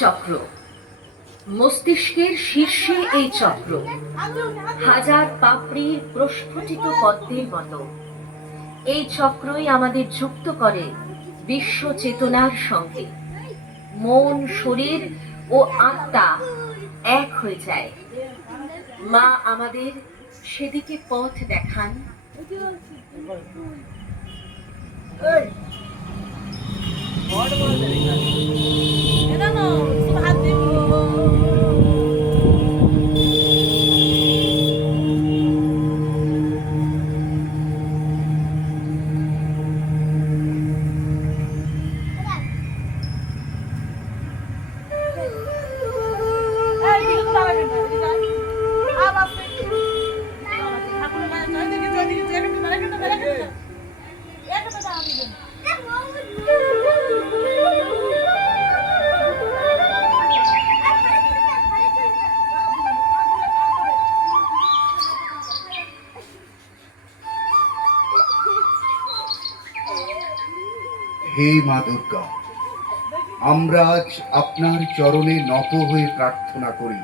চক্র, মস্তিষ্কের শীর্ষে এই চক্র হাজার পাপড়ির প্রস্ফুটিত পদ্মের মতো। এই চক্রই আমাদের যুক্ত করে বিশ্ব চেতনার সঙ্গে। মন, শরীর ও আত্মা এক হয়ে যায়। মা আমাদের সেদিকে পথ দেখান। হে মা দুর্গা, আমরা আজ আপনার চরণে নত হয়ে প্রার্থনা করি,